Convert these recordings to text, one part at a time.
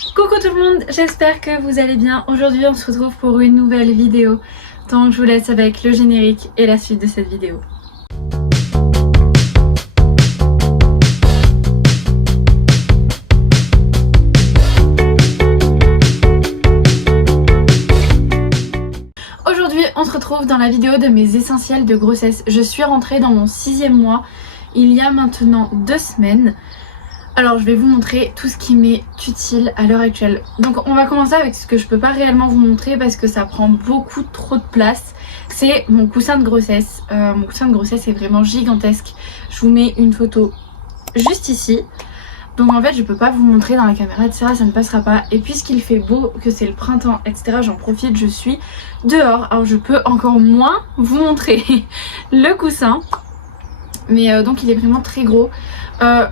Coucou tout le monde, j'espère que vous allez bien. Aujourd'hui on se retrouve pour une nouvelle vidéo. Donc je vous laisse avec le générique et la suite de cette vidéo. Aujourd'hui on se retrouve dans la vidéo de mes essentiels de grossesse. Je suis rentrée dans mon 6e mois il y a maintenant 2 semaines. Alors je vais vous montrer tout ce qui m'est utile à l'heure actuelle. Donc on va commencer avec ce que je peux pas réellement vous montrer parce que ça prend beaucoup trop de place. C'est mon coussin de grossesse. Mon coussin de grossesse est vraiment gigantesque. Je vous mets une photo juste ici. Donc en fait je peux pas vous montrer dans la caméra etc, ça ne passera pas. Et puisqu'il fait beau, que c'est le printemps etc, j'en profite, je suis dehors. Alors je peux encore moins vous montrer le coussin. Mais donc il est vraiment très gros.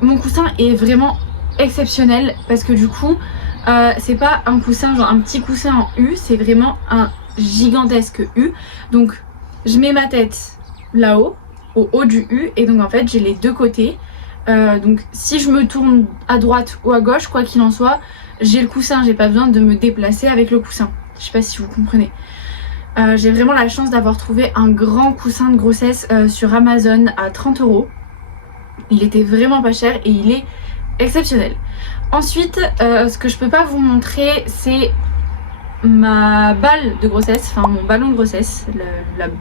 Mon coussin est vraiment exceptionnel parce que du coup c'est pas un coussin genre un petit coussin en U, c'est vraiment un gigantesque U. Donc je mets ma tête là-haut, au haut du U, et donc en fait j'ai les deux côtés. Donc si je me tourne à droite ou à gauche, quoi qu'il en soit, j'ai le coussin, j'ai pas besoin de me déplacer avec le coussin. Je sais pas si vous comprenez. J'ai vraiment la chance d'avoir trouvé un grand coussin de grossesse sur Amazon à 30 €. Il était vraiment pas cher et il est exceptionnel. Ensuite, ce que je peux pas vous montrer, c'est ma balle de grossesse, enfin mon ballon de grossesse,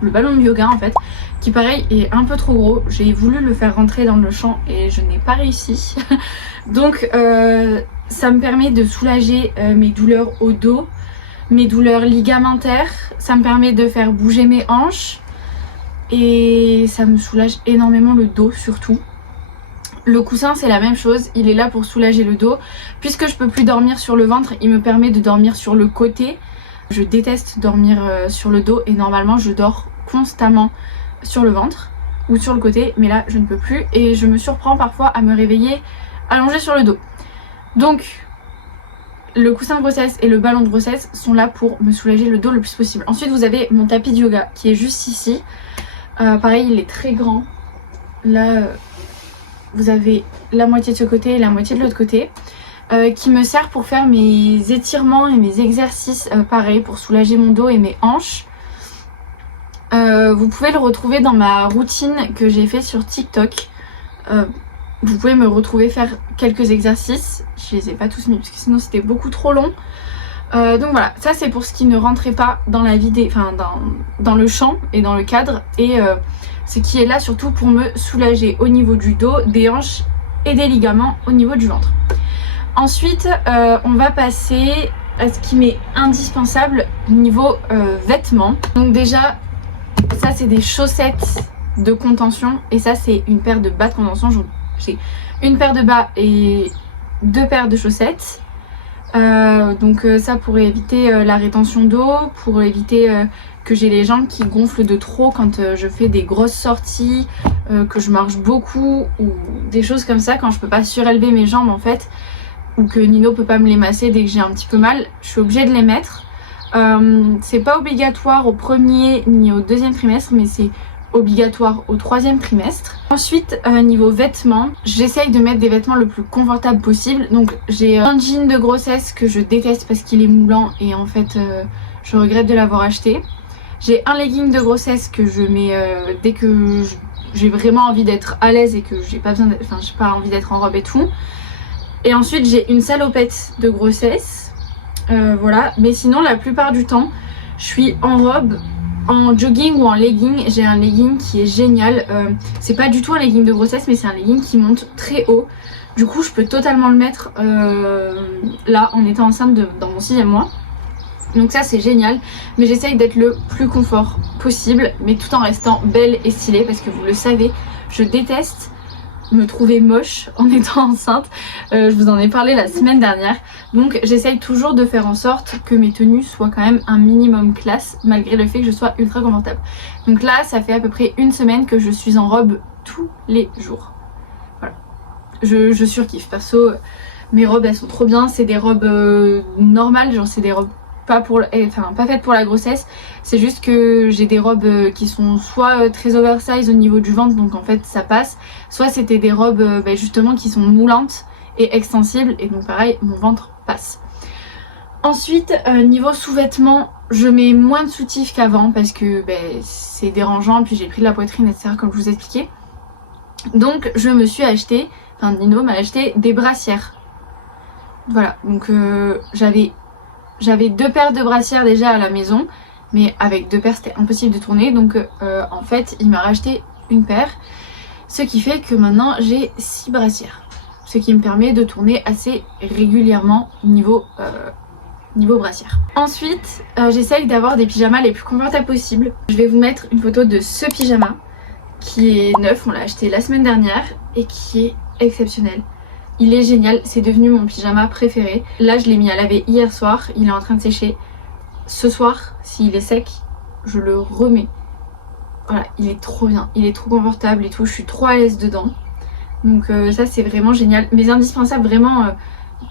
le ballon de yoga en fait, qui pareil est un peu trop gros. J'ai voulu le faire rentrer dans le champ et je n'ai pas réussi. Donc ça me permet de soulager mes douleurs au dos, mes douleurs ligamentaires, ça me permet de faire bouger mes hanches et ça me soulage énormément le dos surtout. Le coussin c'est la même chose, il est là pour soulager le dos. Puisque je peux plus dormir sur le ventre, il me permet de dormir sur le côté. Je déteste dormir sur le dos et normalement je dors constamment sur le ventre ou sur le côté, mais là je ne peux plus et je me surprends parfois à me réveiller allongée sur le dos. Donc le coussin de grossesse et le ballon de grossesse sont là pour me soulager le dos le plus possible. Ensuite vous avez mon tapis de yoga qui est juste ici. Pareil il est très grand. Là vous avez la moitié de ce côté et la moitié de l'autre côté. Qui me sert pour faire mes étirements et mes exercices pareil pour soulager mon dos et mes hanches. Vous pouvez le retrouver dans ma routine que j'ai fait sur TikTok. Vous pouvez me retrouver faire quelques exercices. Je les ai pas tous mis parce que sinon c'était beaucoup trop long. Donc voilà, ça c'est pour ce qui ne rentrait pas dans la vidéo, enfin dans le champ et dans le cadre. Et ce qui est là surtout pour me soulager au niveau du dos, des hanches et des ligaments au niveau du ventre. Ensuite on va passer à ce qui m'est indispensable niveau vêtements. Donc déjà ça c'est des chaussettes de contention et ça c'est une paire de bas de contention. J'ai une paire de bas et 2 paires de chaussettes. Donc ça pour éviter la rétention d'eau, pour éviter que j'ai les jambes qui gonflent de trop quand je fais des grosses sorties, que je marche beaucoup ou des choses comme ça, quand je peux pas surélever mes jambes en fait, ou que Nino peut pas me les masser dès que j'ai un petit peu mal, je suis obligée de les mettre. C'est pas obligatoire au 1er ni au 2e trimestre, mais c'est obligatoire au 3e trimestre. Ensuite niveau vêtements, j'essaye de mettre des vêtements le plus confortable possible. Donc j'ai un jean de grossesse que je déteste parce qu'il est moulant et en fait je regrette de l'avoir acheté. J'ai un legging de grossesse que je mets dès que j'ai vraiment envie d'être à l'aise et que j'ai pas besoin enfin j'ai pas envie d'être en robe et tout. Et ensuite j'ai une salopette de grossesse, voilà. Mais sinon la plupart du temps je suis en robe, en jogging ou en legging. J'ai un legging qui est génial, c'est pas du tout un legging de grossesse mais c'est un legging qui monte très haut. Du coup je peux totalement le mettre là en étant enceinte dans mon 6e mois. Donc ça c'est génial, mais j'essaye d'être le plus confort possible mais tout en restant belle et stylée parce que vous le savez, je déteste me trouver moche en étant enceinte. Je vous en ai parlé la semaine dernière. Donc j'essaye toujours de faire en sorte que mes tenues soient quand même un minimum classe malgré le fait que je sois ultra confortable. Donc là ça fait à peu près 1 semaine que je suis en robe tous les jours. Voilà. Je surkiffe. Perso mes robes elles sont trop bien. C'est des robes normales, genre c'est des robes pas faites pour la grossesse, c'est juste que j'ai des robes qui sont soit très oversize au niveau du ventre donc en fait ça passe, soit c'était des robes justement qui sont moulantes et extensibles et donc pareil mon ventre passe. Ensuite, niveau sous-vêtements, je mets moins de soutifs qu'avant parce que c'est dérangeant, puis j'ai pris de la poitrine, etc. comme je vous expliquais. Donc je me suis acheté, enfin Nino m'a acheté des brassières. Voilà, donc j'avais 2 paires de brassières déjà à la maison, mais avec 2 paires c'était impossible de tourner, donc en fait il m'a racheté une paire, ce qui fait que maintenant j'ai 6 brassières, ce qui me permet de tourner assez régulièrement niveau brassière. Ensuite j'essaye d'avoir des pyjamas les plus confortables possibles. Je vais vous mettre une photo de ce pyjama qui est neuf, on l'a acheté la semaine dernière et qui est exceptionnel. Il est génial, c'est devenu mon pyjama préféré. Là je l'ai mis à laver hier soir, il est en train de sécher. Ce soir, s'il est sec, je le remets. Voilà, il est trop bien, il est trop confortable et tout, je suis trop à l'aise dedans. Donc ça c'est vraiment génial. Mes indispensables vraiment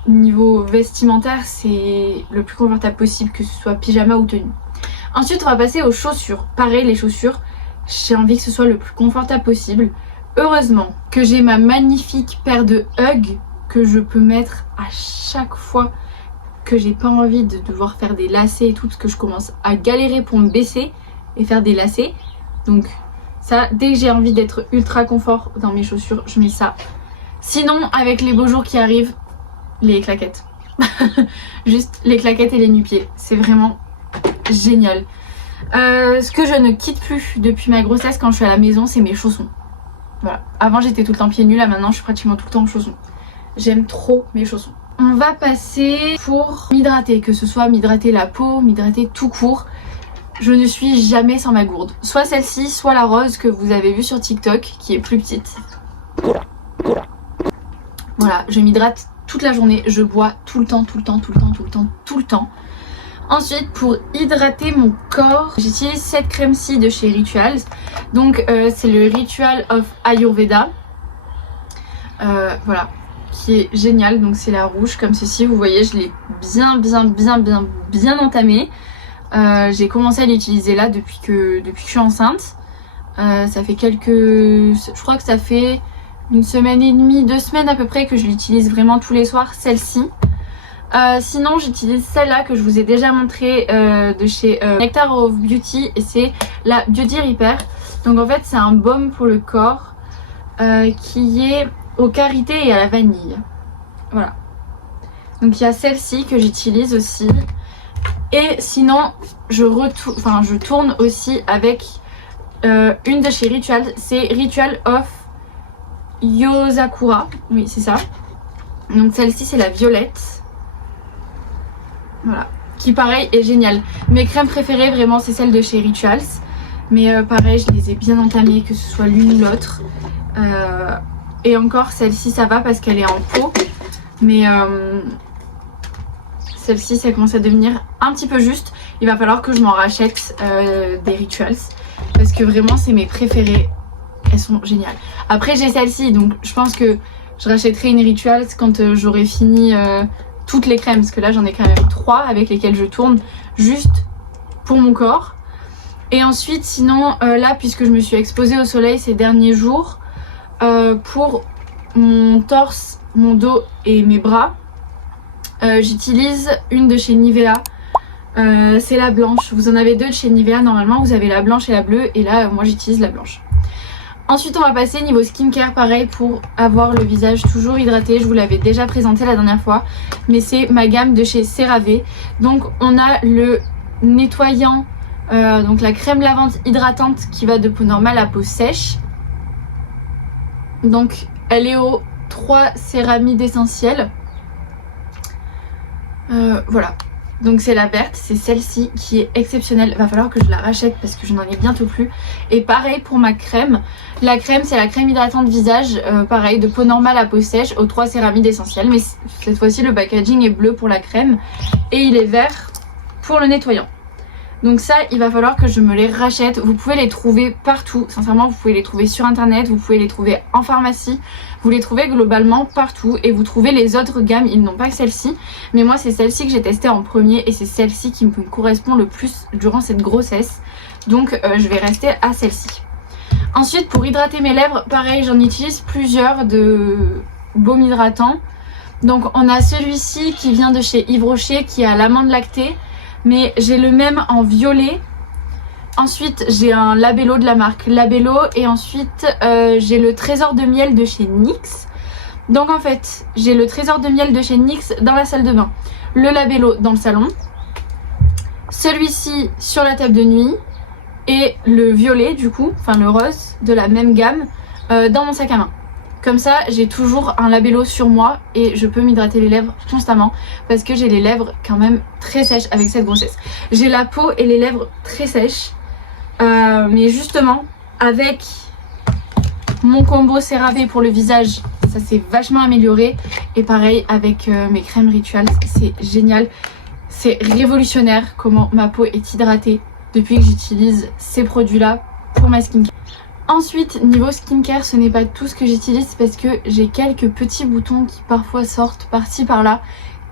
niveau vestimentaire, c'est le plus confortable possible, que ce soit pyjama ou tenue. Ensuite on va passer aux chaussures. Pareil, les chaussures, j'ai envie que ce soit le plus confortable possible. Heureusement que j'ai ma magnifique paire de Hug que je peux mettre à chaque fois que j'ai pas envie de devoir faire des lacets et tout, parce que je commence à galérer pour me baisser et faire des lacets. Donc ça, dès que j'ai envie d'être ultra confort dans mes chaussures, je mets ça. Sinon, avec les beaux jours qui arrivent, les claquettes. Juste les claquettes et les nu-pieds, c'est vraiment génial. Ce que je ne quitte plus depuis ma grossesse quand je suis à la maison, c'est mes chaussons. Voilà. Avant j'étais tout le temps pieds nus, là maintenant je suis pratiquement tout le temps en chaussons. J'aime trop mes chaussons. On va passer pour m'hydrater, que ce soit m'hydrater la peau, m'hydrater tout court. Je ne suis jamais sans ma gourde. Soit celle-ci, soit la rose que vous avez vue sur TikTok, qui est plus petite. Voilà, je m'hydrate toute la journée, je bois tout le temps, tout le temps, tout le temps, tout le temps, tout le temps. Ensuite, pour hydrater mon corps, j'utilise cette crème-ci de chez Rituals. Donc c'est le Ritual of Ayurveda. Voilà, qui est génial. Donc c'est la rouge comme ceci. Vous voyez, je l'ai bien entamée. J'ai commencé à l'utiliser là depuis que je suis enceinte. Ça fait je crois que ça fait 1 semaine et demie, 2 semaines à peu près que je l'utilise vraiment tous les soirs, celle-ci. Sinon j'utilise celle-là que je vous ai déjà montré de chez Nectar of Beauty, et c'est la Beauty Repair. Donc en fait c'est un baume pour le corps qui est au karité et à la vanille. Voilà. Donc il y a celle-ci que j'utilise aussi. Et sinon je tourne aussi avec une de chez Ritual, c'est Ritual of Yosakura. Oui c'est ça. Donc celle-ci c'est la violette. Voilà, qui pareil est génial. Mes crèmes préférées vraiment c'est celle de chez Rituals. Mais pareil je les ai bien entamées, que ce soit l'une ou l'autre. Et encore celle-ci ça va parce qu'elle est en pot. Mais celle-ci ça commence à devenir un petit peu juste. Il va falloir que je m'en rachète des Rituals. Parce que vraiment c'est mes préférées. Elles sont géniales. Après j'ai celle-ci, donc je pense que je rachèterai une Rituals quand j'aurai fini toutes les crèmes, parce que là j'en ai quand même 3 avec lesquelles je tourne juste pour mon corps. Et ensuite sinon là, puisque je me suis exposée au soleil ces derniers jours, pour mon torse, mon dos et mes bras, j'utilise une de chez Nivea. C'est la blanche. Vous en avez 2 de chez Nivea normalement, vous avez la blanche et la bleue, et là moi j'utilise la blanche. Ensuite on va passer niveau skincare, pareil, pour avoir le visage toujours hydraté. Je vous l'avais déjà présenté la dernière fois, mais c'est ma gamme de chez CeraVe. Donc on a le nettoyant, donc la crème lavante hydratante qui va de peau normale à peau sèche. Donc elle est aux 3 céramides essentielles. Voilà. Donc c'est la verte, c'est celle-ci qui est exceptionnelle. Va falloir que je la rachète parce que je n'en ai bientôt plus. Et pareil pour ma crème. La crème c'est la crème hydratante visage, pareil, de peau normale à peau sèche, aux 3 céramides essentielles. Mais cette fois-ci le packaging est bleu pour la crème et il est vert pour le nettoyant. Donc ça il va falloir que je me les rachète. Vous pouvez les trouver partout, sincèrement vous pouvez les trouver sur internet, vous pouvez les trouver en pharmacie. Vous les trouvez globalement partout, et vous trouvez les autres gammes, ils n'ont pas que celle-ci. Mais moi c'est celle-ci que j'ai testée en premier, et c'est celle-ci qui me correspond le plus durant cette grossesse. Donc je vais rester à celle-ci. Ensuite pour hydrater mes lèvres, pareil j'en utilise plusieurs de baumes hydratants. Donc on a celui-ci qui vient de chez Yves Rocher qui a l'amande lactée, mais j'ai le même en violet. Ensuite j'ai un labello de la marque Labello et ensuite j'ai le trésor de miel de chez NYX. Donc en fait j'ai le trésor de miel de chez NYX dans la salle de bain, le labello dans le salon, celui-ci sur la table de nuit et le violet du coup, enfin le rose de la même gamme dans mon sac à main. Comme ça j'ai toujours un labello sur moi et je peux m'hydrater les lèvres constamment parce que j'ai les lèvres quand même très sèches avec cette grossesse. J'ai la peau et les lèvres très sèches, mais justement avec mon combo CeraVe pour le visage, ça s'est vachement amélioré. Et pareil avec mes crèmes Rituals, c'est génial. C'est révolutionnaire comment ma peau est hydratée depuis que j'utilise ces produits là pour ma skincare. Ensuite niveau skincare, ce n'est pas tout ce que j'utilise parce que j'ai quelques petits boutons qui parfois sortent par-ci par-là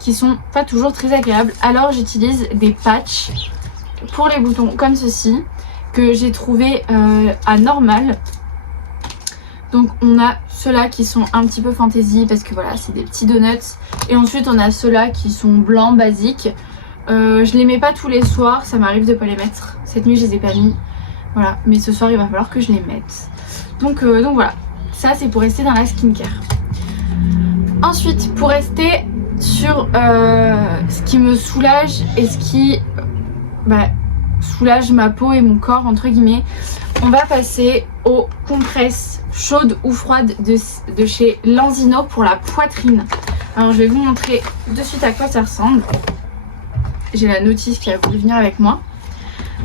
qui sont pas toujours très agréables. Alors j'utilise des patchs pour les boutons comme ceci que j'ai trouvé à Normal. Donc on a ceux-là qui sont un petit peu fantaisie parce que voilà c'est des petits donuts. Et ensuite on a ceux-là qui sont blancs basiques. Je les mets pas tous les soirs, ça m'arrive de pas les mettre. Cette nuit je les ai pas mis. Voilà, mais ce soir il va falloir que je les mette. Donc voilà, ça c'est pour rester dans la skincare. Ensuite pour rester sur ce qui me soulage et ce qui soulage ma peau et mon corps entre guillemets, on va passer aux compresses chaudes ou froides de chez Lanzino pour la poitrine. Alors je vais vous montrer de suite à quoi ça ressemble. J'ai la notice qui a voulu venir avec moi.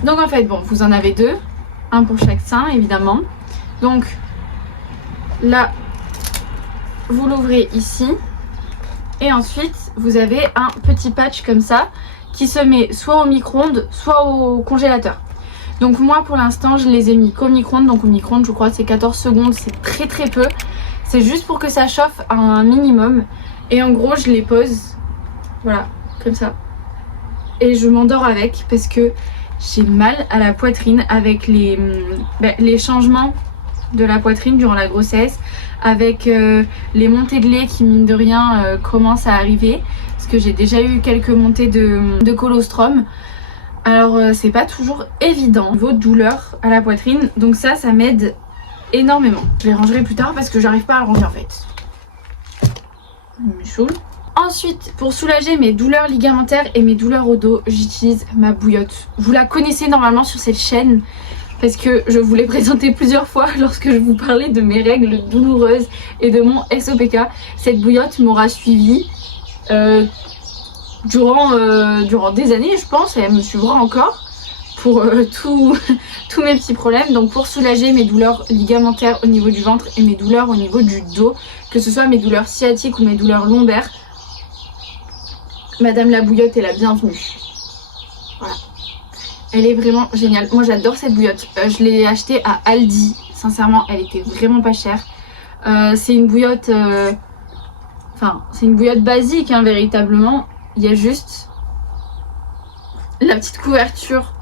Donc en fait bon, vous en avez deux, un pour chaque sein évidemment. Donc là vous l'ouvrez ici et ensuite vous avez un petit patch comme ça qui se met soit au micro-ondes soit au congélateur. Donc moi pour l'instant je les ai mis qu'au micro-ondes, donc au micro-ondes je crois c'est 14 secondes, c'est très très peu. C'est juste pour que ça chauffe à un minimum et en gros je les pose, voilà, comme ça. Et je m'endors avec parce que j'ai mal à la poitrine avec les changements de la poitrine durant la grossesse, avec les montées de lait qui mine de rien commencent à arriver. Parce que j'ai déjà eu quelques montées de colostrum. Alors c'est pas toujours évident au niveau de douleur à la poitrine, donc ça m'aide énormément. Je les rangerai plus tard parce que j'arrive pas à le ranger en fait. Il me saoule. Ensuite pour soulager mes douleurs ligamentaires et mes douleurs au dos, j'utilise ma bouillotte. Vous la connaissez normalement sur cette chaîne parce que je vous l'ai présentée plusieurs fois lorsque je vous parlais de mes règles douloureuses et de mon SOPK. Cette bouillotte m'aura suivie durant des années je pense, et elle me suivra encore pour tous mes petits problèmes. Donc pour soulager mes douleurs ligamentaires au niveau du ventre et mes douleurs au niveau du dos, que ce soit mes douleurs sciatiques ou mes douleurs lombaires, Madame la bouillotte est la bienvenue. Voilà, elle est vraiment géniale. Moi j'adore cette bouillotte, je l'ai achetée à Aldi, sincèrement elle était vraiment pas chère. C'est une bouillotte c'est une bouillotte basique hein, véritablement. Il y a juste la petite couverture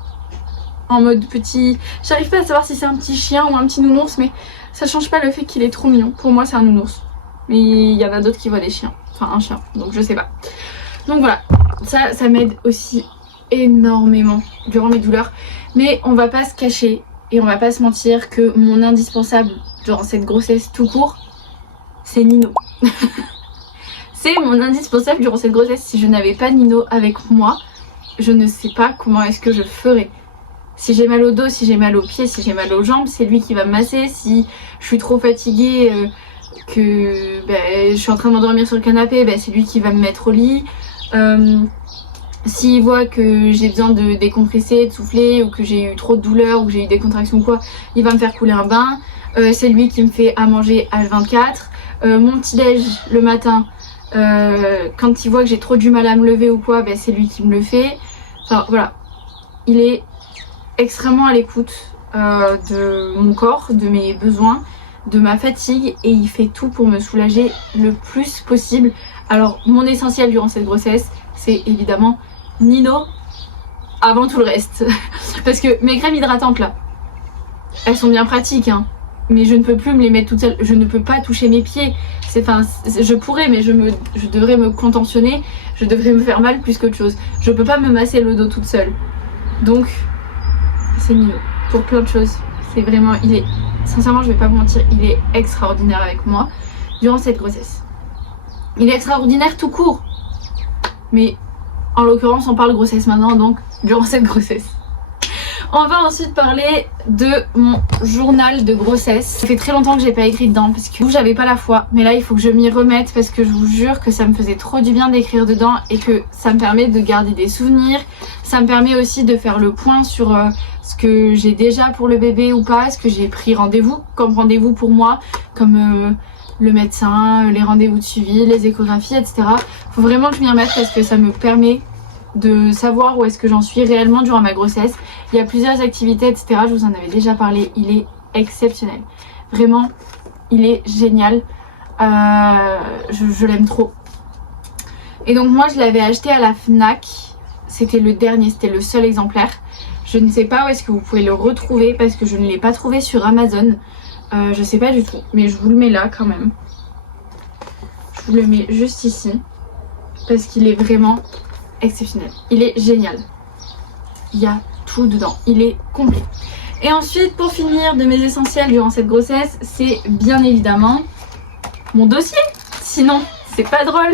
en mode petit... J'arrive pas à savoir si c'est un petit chien ou un petit nounours, mais ça change pas le fait qu'il est trop mignon. Pour moi c'est un nounours, mais il y en a d'autres qui voient des chiens, enfin un chien, donc je sais pas. Donc voilà, ça m'aide aussi énormément durant mes douleurs. Mais on va pas se cacher et on va pas se mentir que mon indispensable durant cette grossesse tout court, c'est Nino. C'est mon indispensable durant cette grossesse. Si je n'avais pas Nino avec moi, je ne sais pas comment est-ce que je ferais. Si j'ai mal au dos, si j'ai mal aux pieds, si j'ai mal aux jambes, c'est lui qui va me masser. Si je suis trop fatiguée, que je suis en train de m'endormir sur le canapé, c'est lui qui va me mettre au lit. S'il voit que j'ai besoin de décompresser, de souffler, ou que j'ai eu trop de douleur, ou que j'ai eu des contractions ou quoi, il va me faire couler un bain. C'est lui qui me fait à manger H24. Mon petit déj le matin, quand il voit que j'ai trop du mal à me lever ou quoi, c'est lui qui me le fait. Enfin voilà, il est extrêmement à l'écoute de mon corps, de mes besoins, de ma fatigue, et il fait tout pour me soulager le plus possible. Alors mon essentiel durant cette grossesse, c'est évidemment Nino avant tout le reste. Parce que mes crèmes hydratantes là, elles sont bien pratiques hein, mais je ne peux plus me les mettre toutes seules, je ne peux pas toucher mes pieds. je pourrais, mais je devrais me contentionner, je devrais me faire mal plus qu'autre chose. Je peux pas me masser le dos toute seule. Donc, c'est Nino. Pour plein de choses. C'est vraiment, sincèrement, je vais pas vous mentir, il est extraordinaire avec moi durant cette grossesse. Il est extraordinaire tout court. Mais en l'occurrence, on parle grossesse maintenant, donc durant cette grossesse. On va ensuite parler de mon journal de grossesse. Ça fait très longtemps que j'ai pas écrit dedans parce que j'avais pas la foi. Mais là il faut que je m'y remette parce que je vous jure que ça me faisait trop du bien d'écrire dedans et que ça me permet de garder des souvenirs. Ça me permet aussi de faire le point sur ce que j'ai déjà pour le bébé ou pas. Est-ce que j'ai pris rendez-vous comme rendez-vous pour moi, comme le médecin, les rendez-vous de suivi, les échographies, etc. Faut vraiment que je m'y remette parce que ça me permet de savoir où est-ce que j'en suis réellement durant ma grossesse. Il y a plusieurs activités, etc. Je vous en avais déjà parlé. Il est exceptionnel. Vraiment, il est génial. Je l'aime trop. Et donc moi, je l'avais acheté à la Fnac. C'était le dernier, c'était le seul exemplaire. Je ne sais pas où est-ce que vous pouvez le retrouver parce que je ne l'ai pas trouvé sur Amazon. Je sais pas du tout, mais je vous le mets là quand même. Je vous le mets juste ici parce qu'il est vraiment exceptionnel. Il est génial. Il y a tout dedans. Il est complet. Et ensuite, pour finir de mes essentiels durant cette grossesse, c'est bien évidemment mon dossier. Sinon, c'est pas drôle.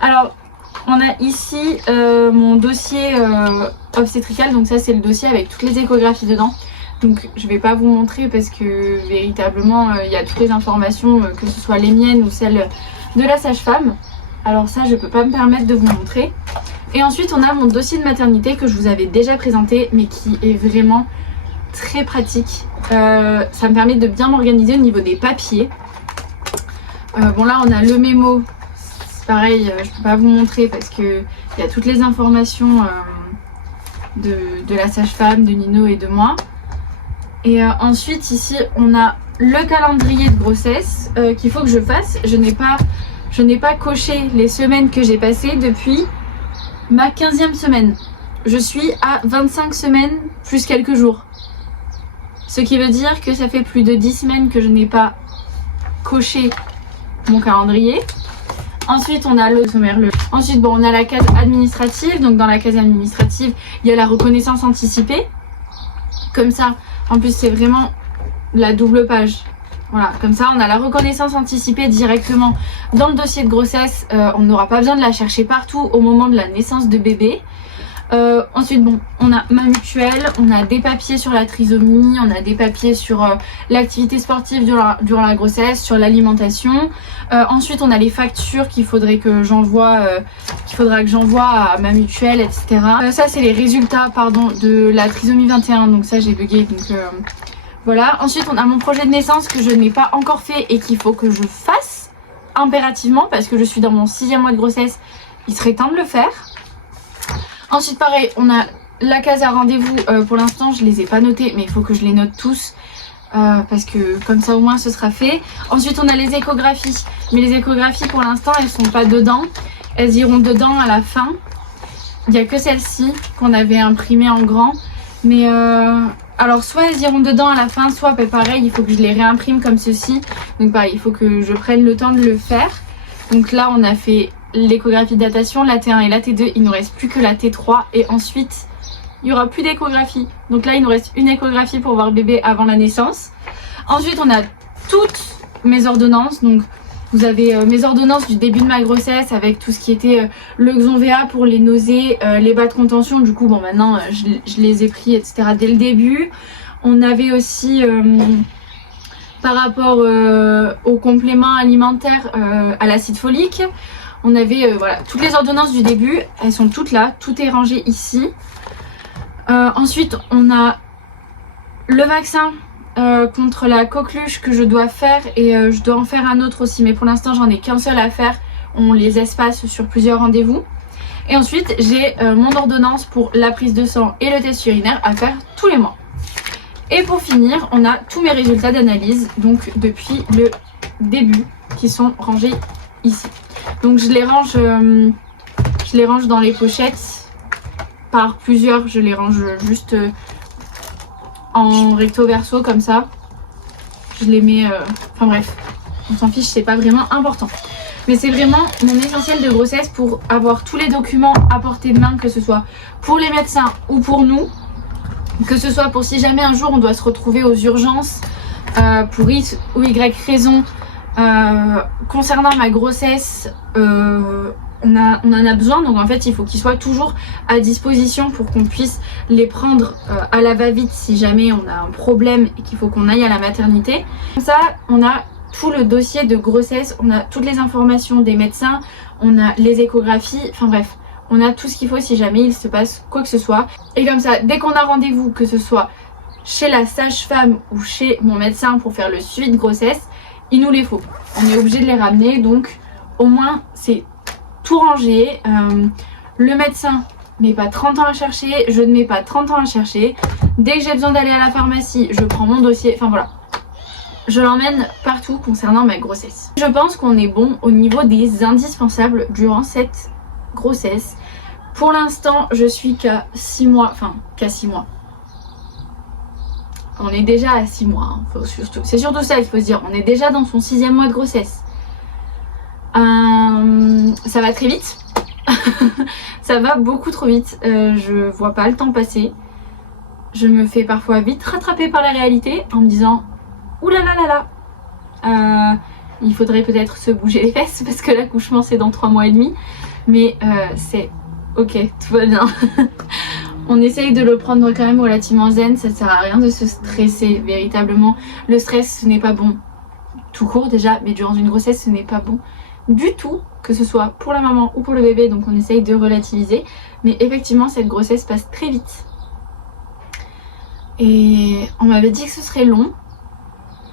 Alors, on a ici mon dossier obstétrical. Donc ça, c'est le dossier avec toutes les échographies dedans. Donc je vais pas vous montrer parce que véritablement, il y a toutes les informations, que ce soit les miennes ou celles de la sage-femme. Alors ça, je peux pas me permettre de vous montrer. Et ensuite, on a mon dossier de maternité que je vous avais déjà présenté, mais qui est vraiment très pratique. Ça me permet de bien m'organiser au niveau des papiers. Bon là, on a le mémo. C'est pareil, je peux pas vous montrer parce que il y a toutes les informations de la sage-femme, de Nino et de moi. Et ensuite, ici, on a le calendrier de grossesse qu'il faut que je fasse. Je n'ai pas coché les semaines que j'ai passées depuis ma 15e semaine. Je suis à 25 semaines plus quelques jours. Ce qui veut dire que ça fait plus de 10 semaines que je n'ai pas coché mon calendrier. Ensuite, on a le sommaire. Ensuite, bon, on a la case administrative. Donc, dans la case administrative, il y a la reconnaissance anticipée. Comme ça, en plus, c'est vraiment la double page. Voilà, comme ça, on a la reconnaissance anticipée directement dans le dossier de grossesse. On n'aura pas besoin de la chercher partout au moment de la naissance de bébé. Ensuite, bon, on a ma mutuelle, on a des papiers sur la trisomie, on a des papiers sur l'activité sportive durant la grossesse, sur l'alimentation. Ensuite, on a les factures qu'il faudrait que j'envoie, à ma mutuelle, etc. Ça, c'est les résultats, de la trisomie 21. Donc ça, j'ai bugué. Donc voilà. Ensuite, on a mon projet de naissance que je n'ai pas encore fait et qu'il faut que je fasse impérativement parce que je suis dans mon 6e mois de grossesse. Il serait temps de le faire. Ensuite, pareil, on a la case à rendez-vous. Pour l'instant, je les ai pas notés, mais il faut que je les note tous parce que comme ça, au moins, ce sera fait. Ensuite, on a les échographies. Mais les échographies, pour l'instant, elles sont pas dedans. Elles iront dedans à la fin. Il n'y a que celle-ci qu'on avait imprimée en grand. Mais alors, soit elles iront dedans à la fin, soit pareil, il faut que je les réimprime comme ceci. Donc pareil, il faut que je prenne le temps de le faire. Donc là, on a fait l'échographie de datation, la T1 et la T2, il ne nous reste plus que la T3 et ensuite il n'y aura plus d'échographie. Donc là il nous reste une échographie pour voir bébé avant la naissance. Ensuite on a toutes mes ordonnances, donc vous avez mes ordonnances du début de ma grossesse avec tout ce qui était le Xonva pour les nausées, les bas de contention, du coup bon maintenant je les ai pris etc. dès le début. On avait aussi par rapport aux compléments alimentaires à l'acide folique. On avait voilà, toutes les ordonnances du début, elles sont toutes là, tout est rangé ici. Ensuite, on a le vaccin contre la coqueluche que je dois faire et je dois en faire un autre aussi. Mais pour l'instant, j'en ai qu'un seul à faire. On les espace sur plusieurs rendez-vous. Et ensuite, j'ai mon ordonnance pour la prise de sang et le test urinaire à faire tous les mois. Et pour finir, on a tous mes résultats d'analyse, donc depuis le début, qui sont rangés ici. Donc je les range dans les pochettes par plusieurs, je les range juste en recto verso comme ça. Je les mets, enfin bref, on s'en fiche, c'est pas vraiment important. Mais c'est vraiment mon essentiel de grossesse pour avoir tous les documents à portée de main, que ce soit pour les médecins ou pour nous, que ce soit pour si jamais un jour on doit se retrouver aux urgences pour X ou Y raison concernant ma grossesse. On en a besoin, donc en fait il faut qu'ils soient toujours à disposition pour qu'on puisse les prendre à la va-vite si jamais on a un problème et qu'il faut qu'on aille à la maternité. Comme ça, on a tout le dossier de grossesse, on a toutes les informations des médecins, on a les échographies, enfin bref, on a tout ce qu'il faut si jamais il se passe quoi que ce soit. Et comme ça, dès qu'on a rendez-vous, que ce soit chez la sage-femme ou chez mon médecin pour faire le suivi de grossesse, il nous les faut. On est obligé de les ramener, donc au moins c'est tout rangé. Le médecin met pas 30 ans à chercher, je ne mets pas 30 ans à chercher. Dès que j'ai besoin d'aller à la pharmacie, je prends mon dossier, enfin voilà. Je l'emmène partout concernant ma grossesse. Je pense qu'on est bon au niveau des indispensables durant cette grossesse. Pour l'instant, je suis qu'à 6 mois, enfin qu'à 6 mois. On est déjà à 6 mois, hein. C'est surtout ça qu'il faut se dire, on est déjà dans son 6e mois de grossesse. Ça va très vite. Ça va beaucoup trop vite. Je vois pas le temps passer. Je me fais parfois vite rattraper par la réalité en me disant ouh là là là là, il faudrait peut-être se bouger les fesses parce que l'accouchement c'est dans 3 mois et demi. Mais c'est ok, tout va bien. On essaye de le prendre quand même relativement zen. Ça sert à rien de se stresser véritablement. Le stress ce n'est pas bon tout court déjà, mais durant une grossesse ce n'est pas bon du tout, que ce soit pour la maman ou pour le bébé, donc on essaye de relativiser. Mais effectivement cette grossesse passe très vite. Et on m'avait dit que ce serait long.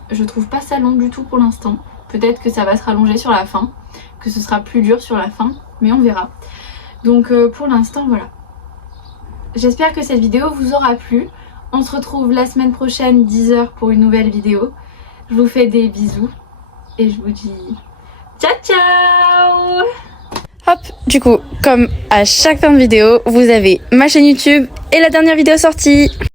Je trouve pas ça long du tout pour l'instant. Peut-être que ça va se rallonger sur la fin, que ce sera plus dur sur la fin, mais on verra. Donc pour l'instant voilà. J'espère que cette vidéo vous aura plu. On se retrouve la semaine prochaine 10h pour une nouvelle vidéo. Je vous fais des bisous et je vous dis ciao ciao. Hop, du coup, comme à chaque fin de vidéo, vous avez ma chaîne YouTube et la dernière vidéo sortie.